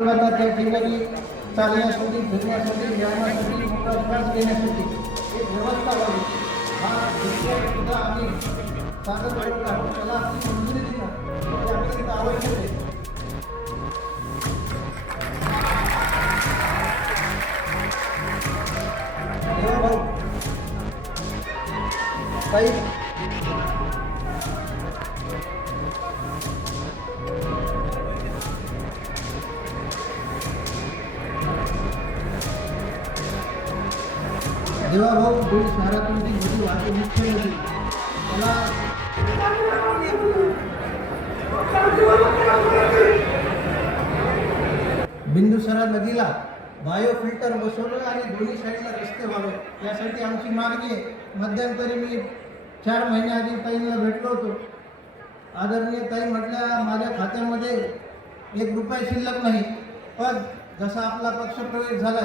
सर्वांना त्या ठिकाणी चालण्यासाठी फिरण्यासाठी व्यायामासाठी मोठा श्वास घेण्यासाठी एक व्यवस्था व्हावी हा विषय सुद्धा आम्ही सांगत करत आहोत त्याला आपली मंजुरी देणं हे अत्यंत आवश्यक आहे. काही देवाभाऊ बीड शहरातून जी मोठी वाहतूक मुख्य होती त्याला बिंदुसरा नदीला बायो फिल्टर बसवलं आणि दोन्ही साईडला रस्ते व्हावे यासाठी आमची मागणी आहे. मध्यंतरी मी चार महिन्याआधी ताईंना भेटलो होतो. आदरणीय ताई म्हटल्या माझ्या खात्यामध्ये एक रुपया शिल्लक नाही पण जसा आपला पक्ष प्रवेश झाला